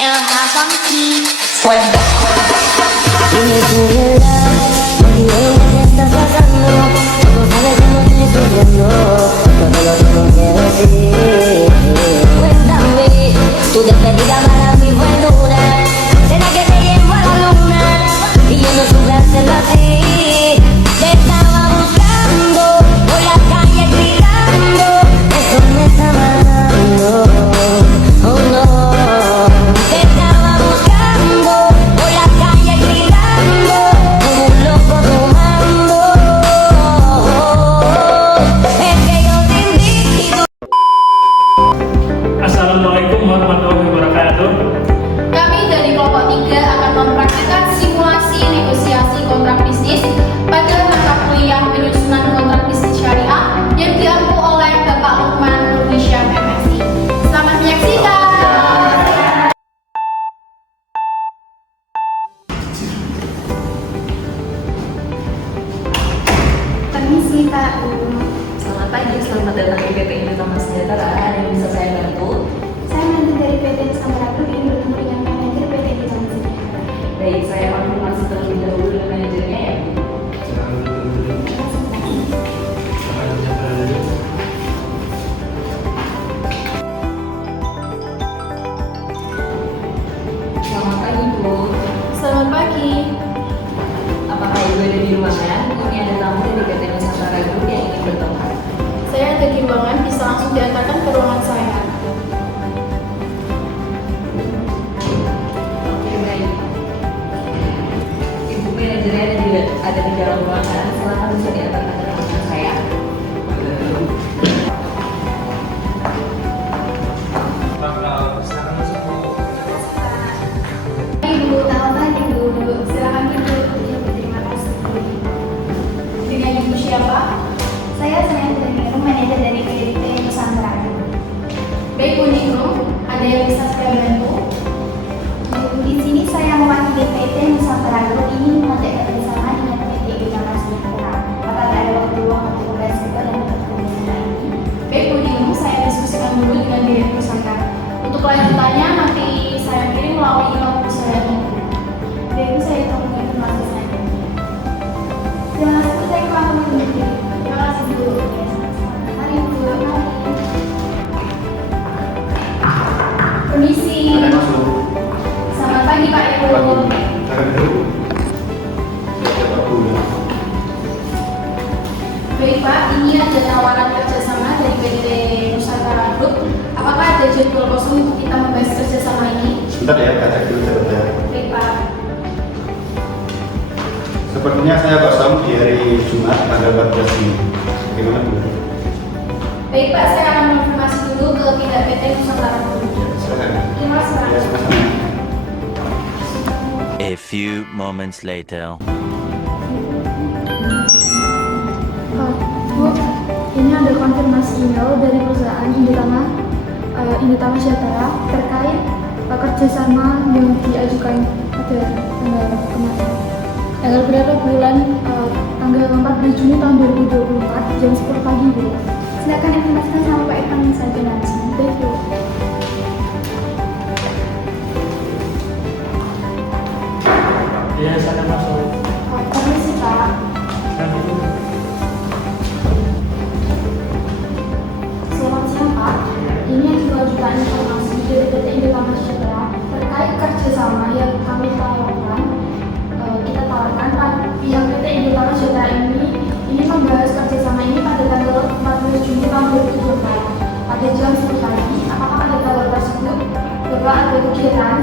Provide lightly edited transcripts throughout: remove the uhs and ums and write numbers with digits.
LH Funky. Dime tú verdad, porque hoy me estás pasando. Tú sabes que no estoy sufriendo, todo lo tengo que decir. Cuéntame, tu despedida para mí fue dura. ¿Será que te llevo a la luna? Y yo no supe hacerlo así. Te estaba buscando, por la calle gritando. Eso me está matando, oh no. Te estaba buscando, por la calle gritando, como un loco tomando. Es que yo te invito. Assalamualaikum warahmatullahi wabarakatuh. Kami dari kelompok 3 akan mempraktikkan simulasi negosiasi kontrak bisnis pada mata kuliah penyusunan kontrak bisnis syariah yang diampu oleh Bapak Lukman Nurdisyah MSI. Selamat menyaksikan. Permisi Pak. Selamat pagi, selamat datang di PT Indotama Sejahtera. Ada yang bisa saya bantu? Saya manajer dari PT Nusantara Group ingin bertemu dengan manajer PT Indotama Sejahtera. Baik, saya konfirmasi terlebih dahulu dengan manajernya ya. Selamat pagi Bu. Selamat pagi. Apakah Ibu ada di ruangan? Ini ada tamu dari PT Nusantara Group yang ingin bertemu. Saya ada di ruangan, bisa langsung diantarkan ke ruangan saya. Oke, baik. Ibu manajernya ada di dalam ruangan. Silakan bisa diantarkan ke ruangan saya. Ibu, selamat pagi Bu. Silakan Ibu. Terima kasih. Dengan Ibu siapa? Saya Ningrum, manajer dari PT Nusantara. Baik Bu Ningrum, ada yang bisa saya bantu? Di sini saya mewakili PT Nusantara Group ingin mengajak kerjasama dengan PT Indotama Sejahtera. Apakah ada waktu luang untuk membahas dan pertemuan ini? Baik Bu Ningrum, saya diskusikan dulu dengan direktur Nusantara. Untuk kelanjutannya nanti saya kirim melalui email saya. Baik, saya tunggu informasi selanjutnya. Terima kasih, saya kurang lebih. Terima kasih Bu. Mari Bu, mari. Permisi. Selamat pagi Pak Ibu. Baik Pak, ini ada tawaran kerjasama dari PT Nusantara Group. Apakah ada jadwal kosong untuk kita membahas kerjasama ini? Sebentar ya, saya cek dulu sebentar. Baik Pak. Sepertinya saya kosong di hari Jumat tanggal 14 ini. Bagaimana Bu? Baik Pak, saya akan konfirmasi dulu ke pihak PT Nusantara Group. Silakan. Terima kasih Pak. Ya, sama-sama. A few moments later. Bu, ini ada konfirmasi email dari perusahaan Indotama Sejahtera terkait kerjasama yang diajukan pada tanggal kemarin. Tanggal berapa bulan? Tanggal 14 Juni tahun 2024 jam 10 pagi, Bu. Silakan informasikan sama Pak Irfan saja langsung. Baik, Bu. Ya, saya masuk. Permisi, Pak. Selamat siang, Pak. Ini yang diajukan informasi dari PT Indotama Sejahtera terkait kerjasama yang kami tawarkan. Kita tawarkan pihak PT Indotama Sejahtera ini membahas kerjasama ini pada tanggal 14 Juni tahun 2024 pada jam 10 pagi. Apakah pada tanggal tersebut Bapak ada kegiatan?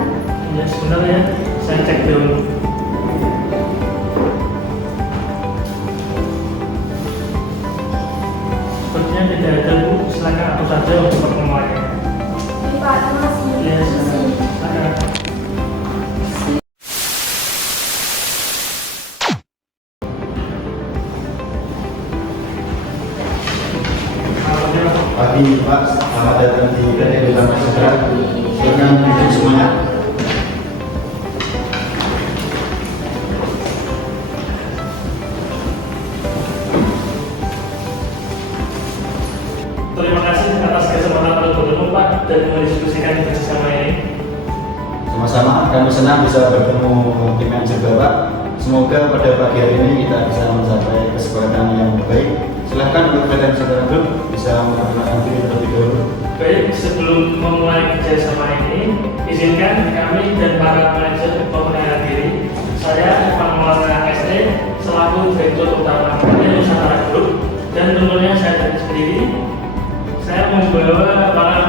Ya, sebentar ya. Saya cek dulu. Sepertinya tidak ada Bu. Silakan atur saja untuk pertemuannya. Baik, Pak, terima kasih. Ya, Permisi. silakan. Pagi Pak, selamat datang di PT Indotama Sejahtera. Silakan duduk semuanya. Terima kasih atas kesempatan untuk bertemu Pak dan mendiskusikan kerjasama ini. Sama-sama kami senang bisa bertemu tim manajer Bapak. Semoga pada pagi hari ini kita bisa mencapai kesepakatan yang baik. Silahkan untuk PT Nusantara Group bisa memperkenalkan diri terlebih dahulu. Baik, sebelum memulai kerjasama ini, izinkan kami dan para manajer memperkenalkan diri. Saya Irfan Maulana ST selaku Direktur Utama PT Nusantara Group, dan tentunya saya sendiri. Saya membawa para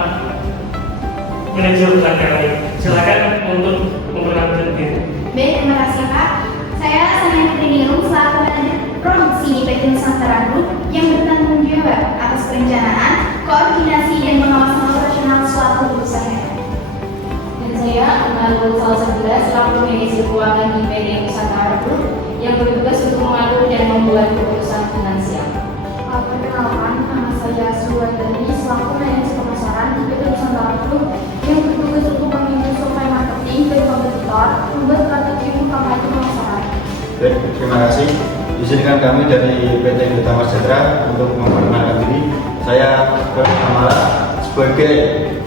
manajer utama kami. Silakan untuk memperkenalkan diri. Baik, terima kasih Pak. Saya Sania Putriningrum selaku manajer produksi di PT Nusantara Group yang bertanggung jawab atas perencanaan, koordinasi dan pengawasan operasional suatu perusahaan. Dan saya Amal Salsabila selaku manajer keuangan di PT Nusantara Group yang bertugas untuk mengatur dan membuat keputusan finansial. Perkenalkan, nama saya Suwandani selaku manajer pemasaran di PT Nusantara Group yang bertugas untuk memimpin survei marketing dan kompetitor, membuat strategi untuk kampanye pemasaran. Baik, terima kasih. Izinkan kami dari PT Indotama Sejahtera untuk memperkenalkan diri. Saya Amara sebagai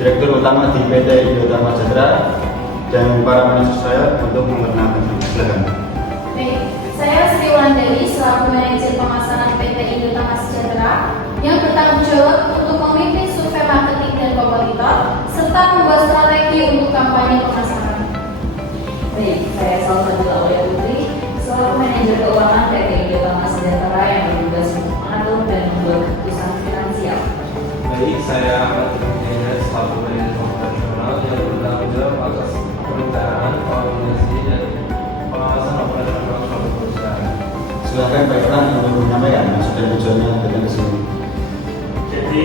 Direktur Utama di PT Indotama Sejahtera dan para manajer saya untuk memperkenalkan diri. Silakan. Baik, saya Sri Wulandari selaku manajer pemasaran PT Indotama Sejahtera yang bertanggung jawab untuk memimpin survei marketing dan kompetitor serta membuat strategi untuk kampanye pemasaran. Baik, saya Salsabila Aulia Putri selaku manajer keuangan PT Indotama Sejahtera yang bertugas untuk mengatur dan membuat keputusan finansial. Baik, saya Ahmad Ibrahim selaku manajer operasional yang bertanggung jawab atas perencanaan, koordinasi dan pengawasan operasional suatu perusahaan. Silakan Pak Irfan untuk menyampaikan maksud dan tujuannya datang ke sini. Jadi,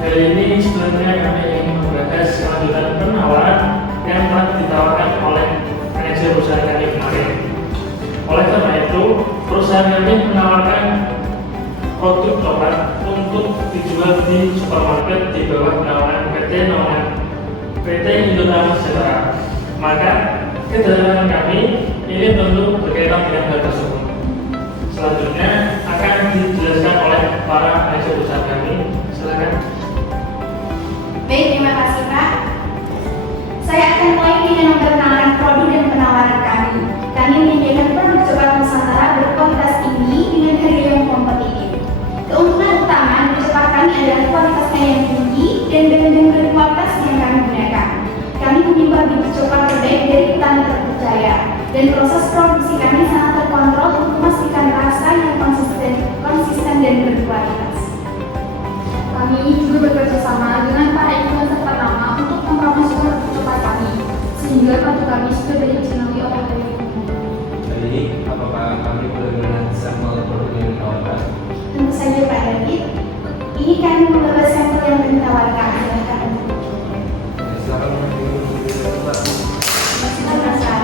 hari ini sebenarnya kami ingin membahas kelanjutan penawaran yang telah ditawarkan oleh manajer perusahaan kami kemarin. Oleh karena itu, perusahaan kami menawarkan produk coklat untuk dijual di supermarket di bawah naungan PT Indotama Sejahtera. Maka, kedatangan kami ini tentu berkaitan dengan hal tersebut. Selanjutnya akan dijelaskan oleh para manajer perusahaan kami. Silakan. Baik, terima kasih Pak. Saya akan mulai dengan memperkenalkan produk dan penawaran kami. Kami menyediakan produk coklat Nusantara berkualitas tinggi dengan harga yang kompetitif. Keuntungan utama dari coklat kami adalah kualitasnya yang tinggi dan bahan berkualitas yang kami gunakan. Kami mengimpor bibit coklat terbaik dari petani terpercaya dan proses produksi kami sangat terkontrol untuk memastikan rasa yang konsisten dan berkualitas. Kami juga bekerja sama dengan para influencer ternama untuk mempromosikan produk coklat kami, sehingga produk kami sudah banyak dikenali oleh banyak umum. Baik, apakah kami boleh melihat sampel produk yang ditawarkan? Tentu saja Pak David. Ini kami membawa sampel yang ditawarkan. Silahkan untuk Silakan menunjukkan Terima kasih.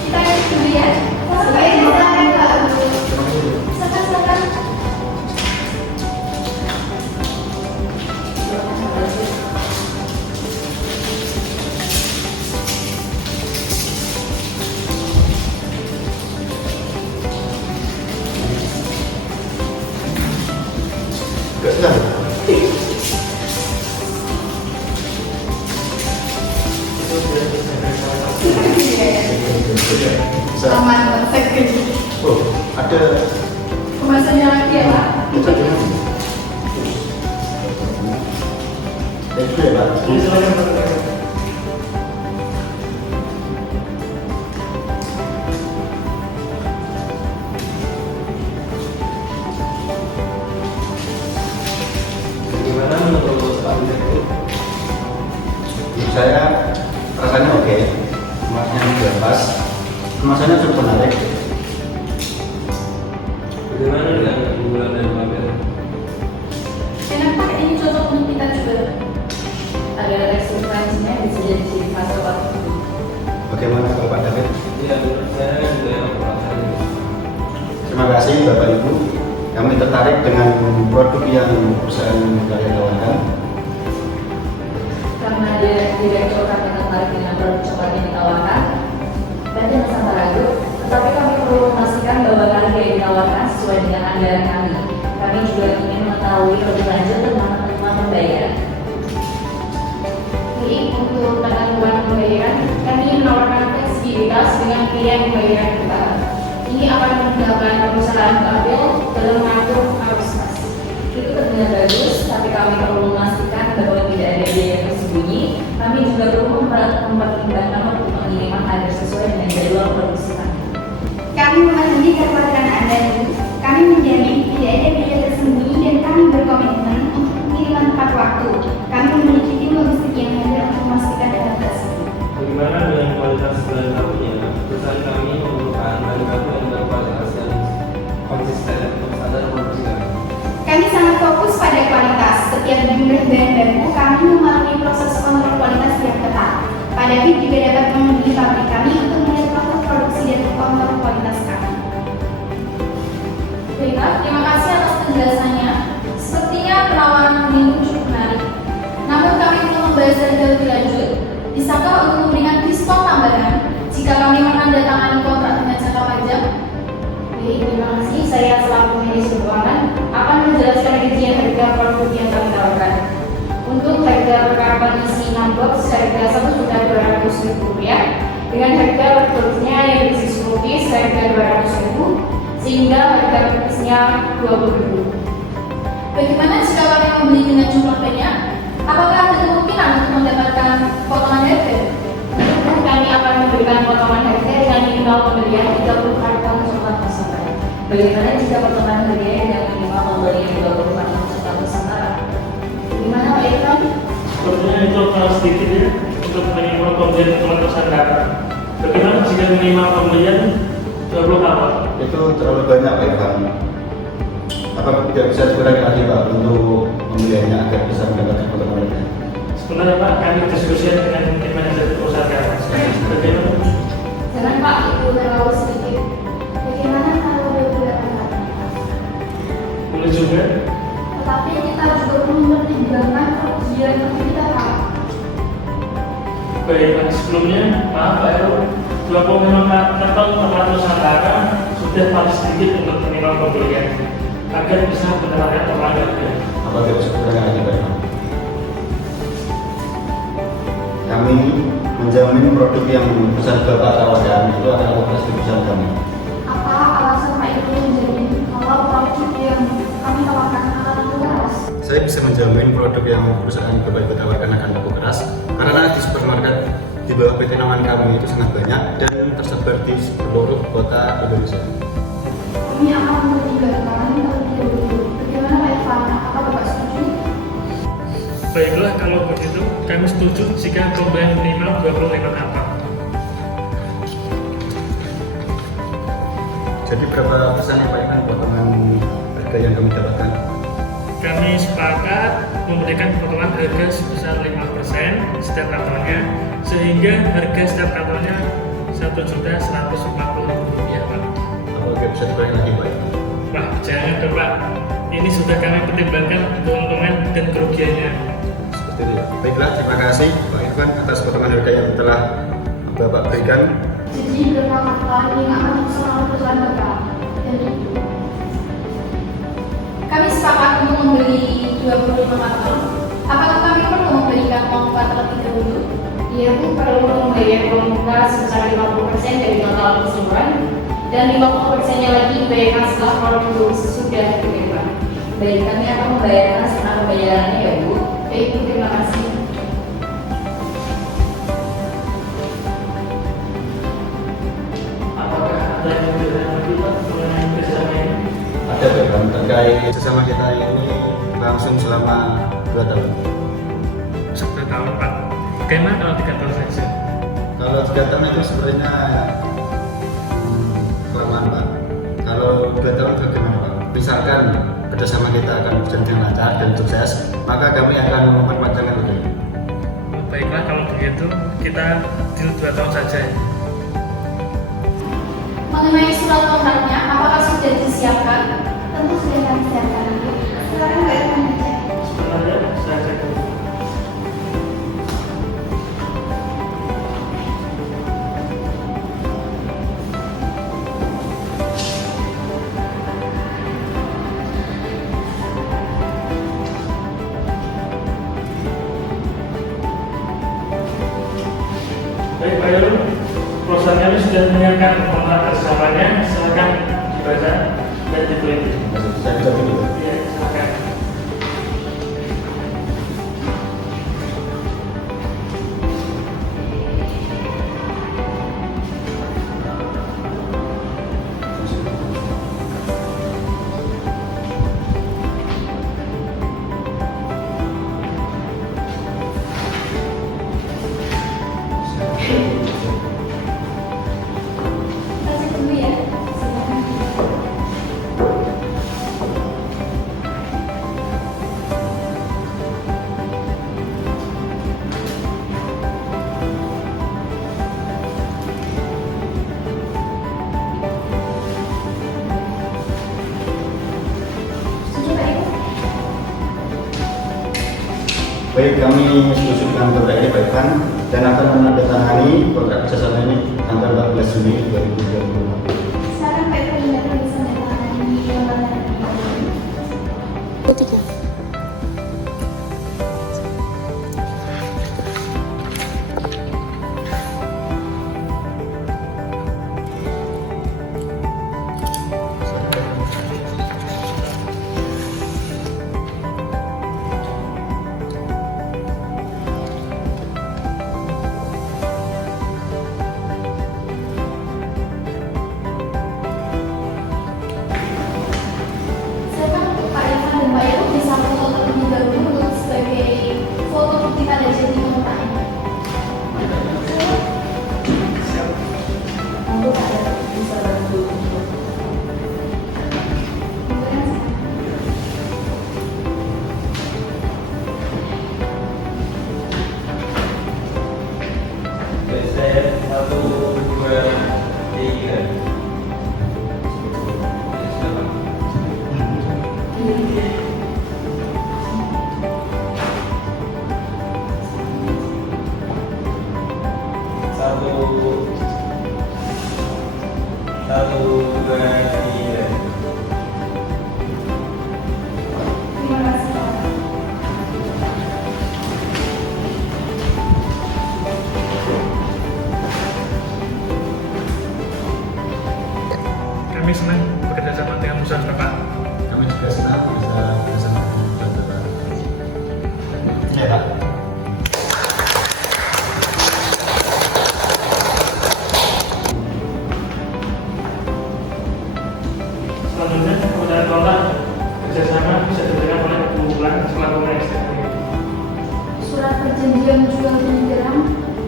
Kita lihat dulu ya. Baik, silakan Pak. Silakan. Sudah. Bisa. Aman, perfect. Oh, ada. Pembahasannya lagi ya Pak. Bisa di mana? Thank you ya Pak. Silakan bertanya. bagaimana menurut Pak Direktur? Menurut saya rasanya oke, kemasannya juga pas, kemasannya cukup menarik. Bagaimana dengan keunggulan dan pamer? Enak Pak, ini cocok untuk kita jual. Ada referensinya Terima kasih Bapak Ibu. Kami tertarik dengan produk yang perusahaan kalian tawarkan. Karena direktur kami tertarik dengan produk coklat yang ditawarkan, PT Nusantara Group, tetapi kami perlu memastikan bahwa harga yang ditawarkan sesuai dengan anggaran kami. Kami juga ingin mengetahui lebih lanjut tentang penerima pembayaran. Jadi untuk ketentuan pembayaran, kami menawarkan fleksibilitas dengan pilihan pembayaran kita. Ini akan memudahkan perusahaan tampil dalam mengatur arus kas. Itu terdengar bagus, tapi kami perlu memastikan bahwa tidak ada biaya tersembunyi. Kami juga perlu mempertimbangkan waktu pengiriman harga sesuai dengan jadwal produksi kami. Kami memahami kekhawatiran Anda, Bu. Kami menjamin tidak ada biaya tersembunyi dan kami berkomitmen untuk pengiriman tepat waktu. Kami memiliki tim logistik yang handal untuk memastikan hal tersebut. Bagaimana dengan kualitas bahan bakunya? Perusahaan kami memerlukan bahan baku yang berkualitas dan konsisten untuk standar produksi kami. Kami sangat fokus pada kualitas. Setiap jumlah bahan baku kami melalui proses kontrol kualitas yang ketat. Pak David juga dapat menghubungi pabrik kami untuk melihat proses produksi dan kontrol kualitas kami. Baiklah, terima kasih atas penjelasannya. Sepertinya penawaran ini cukup menarik. Namun kami perlu membahas lebih lanjut. Bisakah untuk memberikan diskon tambahan jika kami menandatangani kontrak dengan jangka panjang? Baik, terima kasih. Saya selaku manajer keuangan akan menjelaskan rincian harga produk yang kami tawarkan. Untuk harga perkapan isi 6 box harga Rp1.200.000 dengan harga produksinya yang berisi 10 piece harga Rp200.000 sehingga harga produksinya Rp20.000. Bagaimana jika kami membeli dengan jumlah banyak? Apakah ada kemungkinan untuk mendapatkan potongan harga? Tentu kami akan memberikan potongan harga dengan minimal pembelian 30 karton coklat Nusantara. Bagaimana jika potongan harganya dengan minimal pembelian 20 karton coklat Nusantara? Gimana Pak Irfan? Sepertinya itu terlalu sedikit ya untuk minimal pembelian coklat Nusantara. Bagaimana jika minimal pembelian 20 karton? Itu terlalu banyak Pak Irfan. Apakah tidak bisa dikurangi lagi Pak untuk pembeliannya agar bisa mendapatkan potongan harga? Sebenarnya Pak, kami diskusi dengan tim manajer perusahaan. Bagaimana? Jangan Pak, itu terlalu sedikit. Bagaimana kalau 28 karton? Boleh juga. Tetapi kita juga perlu mempertimbangkan kerugian kita Pak. Baiklah, sebelumnya maaf Pak Heru, 25 karton coklat Nusantara sudah paling sedikit untuk minimal pembelian agar bisa menerapkan potongan harga. Apakah tidak bisa dikurangi lagi Pak Irfan? Kami menjamin produk yang perusahaan Bapak tawarkan itu akan operasi di perusahaan kami. Apa alasan Pak itu menjamin kalau produk yang kami tawarkan akan laku keras? Saya bisa menjamin produk yang perusahaan Bapak Ibu tawarkan akan laku keras karena di supermarket di bawah PT Nawan kami itu sangat banyak dan tersebar di seluruh kota Indonesia. Kami akan mempertimbangkan terlebih dahulu. Bagaimana Pak Irfan? Apakah Bapak setuju? Baiklah, kalau begitu kami setuju jika pembelian minimal 25 karton. Jadi berapa persen Pak Irfan potongan harga yang kami dapatkan? Kami sepakat memberikan potongan harga sebesar 5% setiap kartonnya, sehingga harga setiap kartonnya Rp1.150.000 Pak. Apakah bisa dikurangi lagi Pak? Wah, jangan dong Pak. Ini sudah kami pertimbangkan keuntungan dan kerugiannya. Seperti itu ya. Baiklah, terima kasih Pak Irfan atas potongan harga yang telah Bapak berikan. Jadi berapa karton yang akan dipesan oleh perusahaan Bapak? Dan itu. Kami sepakat untuk membeli 25 karton. Apakah kami perlu memberikan uang muka terlebih dahulu? Iya Bu, perlu membayar uang muka sebesar 50% dari total keseluruhan dan 50%-nya lagi dibayarkan setelah produk sudah diterima. Baik, kami akan membayarkan setengah pembayarannya ya Bu. Baik Bu, terima kasih. Apakah ada yang berbeda lagi Pak mengenai kerjasama ini? Ada Pak terkait sesama kita ini langsung selama 2 tahun. 1 tahun Pak. Bagaimana kalau 3 tahun saja? Kalau 3 tahun itu sebenarnya kelamaan Pak. Kalau 2 tahun bagaimana Pak? Misalkan kerjasama kita akan berjalan dengan lancar dan sukses, maka kami akan memperpanjangkan lagi. Baiklah, kalau begitu kita deal 2 tahun saja. Mengenai surat kontraknya, apakah sudah Baik, kami setuju dengan kontrak ini baikkan dan akan menandatangani kontrak kerjasama ini tanggal 14 Juni 2024. Sekarang PT Indra bisa menandatangani lembar tanda tangan. Silakan untuk Pak Irfan dan Mbak Elu bisa foto terlebih dahulu untuk sebagai foto bukti pada janji kontrak ini. Untuk ada bisa bantu. Baik, saya 1, 2, 3. Silakan. Satu, dua, tiga. Terima kasih Pak. Kami senang bekerja sama dengan perusahaan Bapak. Kami juga senang bisa bersama dengan Bapak. Iya, Pak. Selanjutnya, kemudian kontrak kerjasama bisa diberikan oleh bulan setelah pemain STP. Surat perjanjian jual beli barang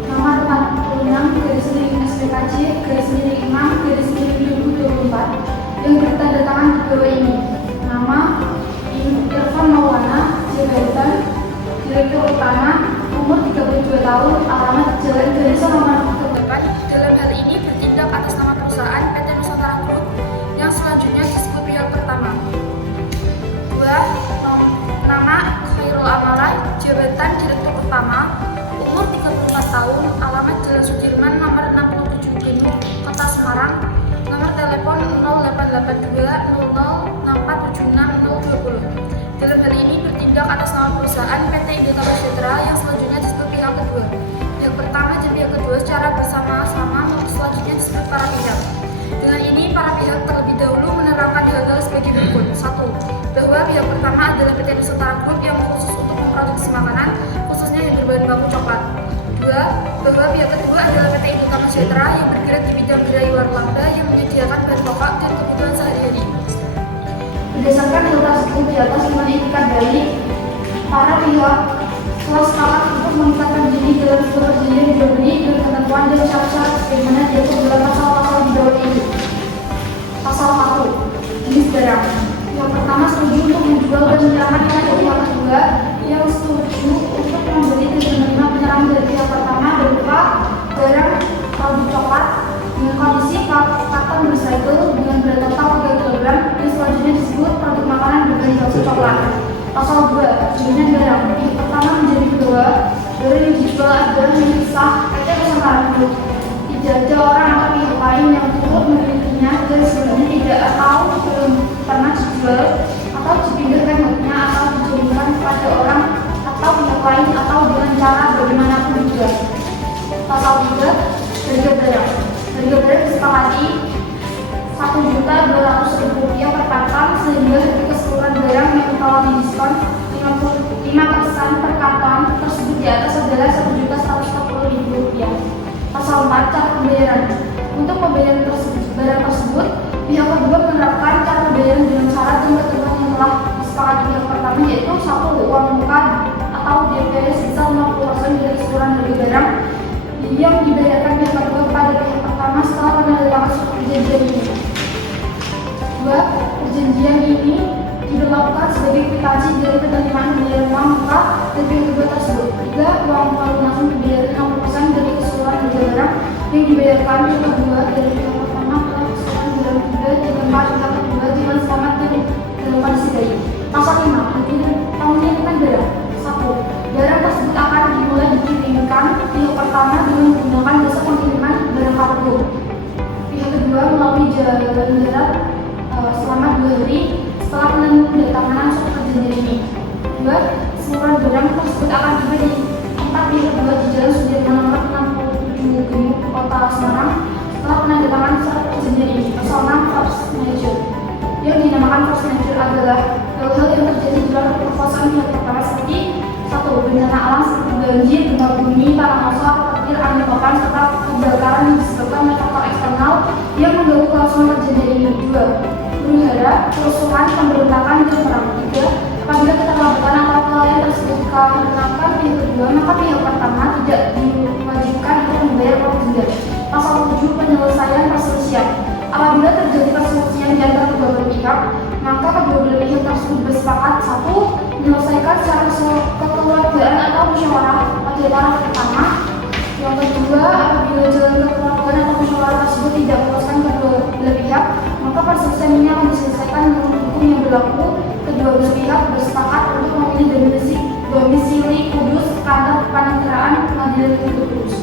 nomor 46/SPKJ/6/2024 yang bertanda tangan di bawah ini. Nama Irfan Maulana, jabatan Direktur Utama, umur 32 tahun, alamat Jalan Ganesha nomor 38. Dalam hal ini bertindak atas nama perusahaan PT Nusantara Group yang selanjutnya disebut pihak pertama. 2. Nama Khairul Amala, jabatan Direktur Utama, umur 34 tahun, alamat Jalan Sudirman nomor 67 Genuk, Kota Semarang, nomor telepon 0882 006476 020. Dalam hal ini bertindak atas nama perusahaan PT Indotama Sejahtera yang selanjutnya disebut pihak kedua. Yang pertama dan pihak kedua secara bersama-sama selanjutnya disebut para pihak. Dengan ini para pihak terlebih dahulu menerangkan hal-hal sebagai berikut. 1. Bahwa pihak pertama adalah PT Nusantara Group yang khusus untuk memproduksi makanan, khususnya yang berbahan baku coklat. 2. Bahwa pihak kedua adalah PT Indotama Sejahtera yang bergerak di bidang gerai waralaba yang menyediakan bahan pokok dan kebutuhan sehari-hari. Berdasarkan hal tersebut di atas mengikat dari para pihak telah sepakat untuk mengikatkan diri dalam sebuah perjanjian jual beli dengan ketentuan dan syarat-syarat sebagaimana diatur dalam pasal-pasal di bawah ini. Pasal 1. Jenis barang. Yang pertama setuju untuk menjual dan menyerahkan kepada pihak kedua. Yang setuju untuk membeli dan menerima penyerahan dari pihak pertama berupa barang produk coklat dengan kondisi karton recycle dengan berat total 3 kg yang selanjutnya disebut produk makanan berbahan baku coklat. Pasal 2. Jaminan barang. Yang pertama menjadi bahwa barang yang dijual adalah milik sah PT Nusantara Group. Tidak ada orang atau pihak lain yang turut memilikinya dan sebelumnya tidak atau belum pernah dijual atau dipindahkan haknya atau dijualkan kepada orang atau pihak lain atau dengan cara bagaimanapun juga. Pasal 3. Harga barang. Harga barang disepakati Rp1.200.000 per karton sehingga harga keseluruhan barang yang mengalami diskon 55% per karton tersebut di atas adalah Rp1.140.000. Pasal 4. Cara pembayaran. Untuk pembayaran barang tersebut, pihak kedua menerapkan cara pembayaran dengan syarat dan ketentuan yang telah disepakati pihak pertama, yaitu 1. Uang muka atau DP sebesar 50% dari keseluruhan harga barang yang dibayarkan pihak kedua kepada pihak pertama setelah menandatangani surat perjanjian ini. 2. Perjanjian ini diberlakukan sebagai kwitansi dari penerimaan pembayaran uang muka dari pihak kedua tersebut. 3. Uang muka lunasan pembayaran 60% dari keseluruhan harga barang yang dibayarkan pihak kedua dari pihak pertama pada keseluruhan barang kedua dan keempat pihak kedua dengan selamat dalam kondisi baik. Pasal 5. Penghunian barang. 1. Barang kedua, seluruh barang tersebut akan tiba di tempat pihak kedua di Jalan Sudirman nomor 67 Gemuk, Kota Semarang setelah penandatanganan surat perjanjian ini. Pasal 6 force majeure. Yang dinamakan force majeure adalah hal-hal yang terjadi di luar kekuasaan pihak pertama seperti 1. Bencana alam seperti banjir, gempa bumi, tanah longsor, petir, angin topan, serta kebakaran yang disebabkan oleh faktor eksternal yang mengganggu kelangsungan perjanjian ini. 2. Huru-hara, kerusuhan, pemberontakan, dan perang. 3. Apabila keterlambatan atau kelalaian tersebut dikarenakan pihak kedua, maka pihak pertama tidak diwajibkan untuk membayar uang denda. Pasal 7. Penyelesaian perselisihan. Apabila terjadi perselisihan di antara kedua belah pihak, maka kedua belah pihak tersebut bersepakat 1. Menyelesaikan secara kekeluargaan atau musyawarah pada taraf pertama. Yang kedua, apabila jalan kekeluargaan atau musyawarah tersebut tidak memuaskan kedua belah pihak, maka perselisihan ini akan diselesaikan menurut hukum yang berlaku. Kedua belah pihak bersepakat untuk memilih domisili kudus kantor paniteraan pengadilan negeri Kudus.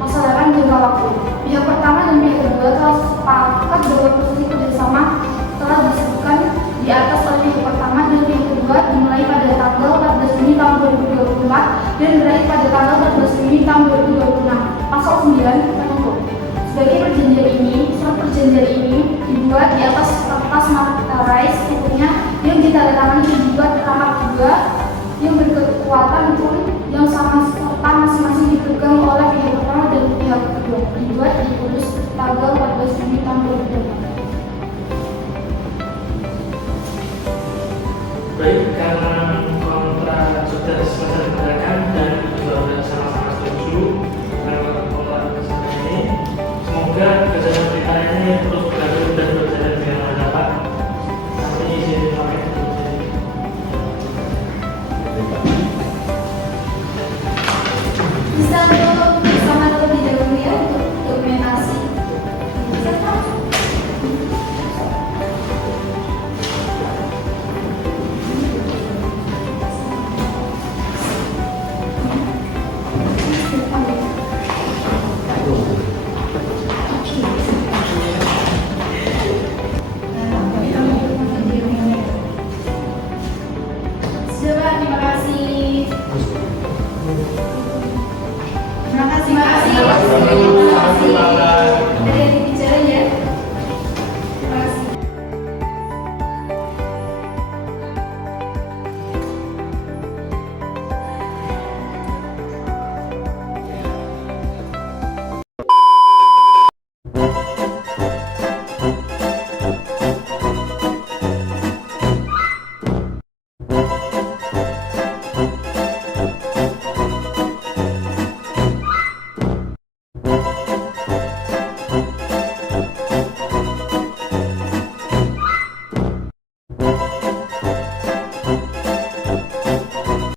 Pasal 8. Jangka waktu. Pihak pertama dan pihak kedua telah sepakat bahwa posisi kerjasama telah disebutkan di atas oleh pihak pertama dan pihak kedua dimulai pada tanggal 14 Juni tahun 2024 dan berakhir pada tanggal 14 Juni tahun 2026. Pasal 9. Penutup. Sebagai perjanjian ini, surat perjanjian ini dibuat di atas kertas materai secukupnya yang ditandatangani dan dibuat tahap kedua yang berkekuatan hukum yang sama serta masing-masing dipegang oleh pihak pertama dan pihak kedua. Dibuat di Kudus tanggal 14 Juni tahun 2024. Baik, karena kontrak sudah selesai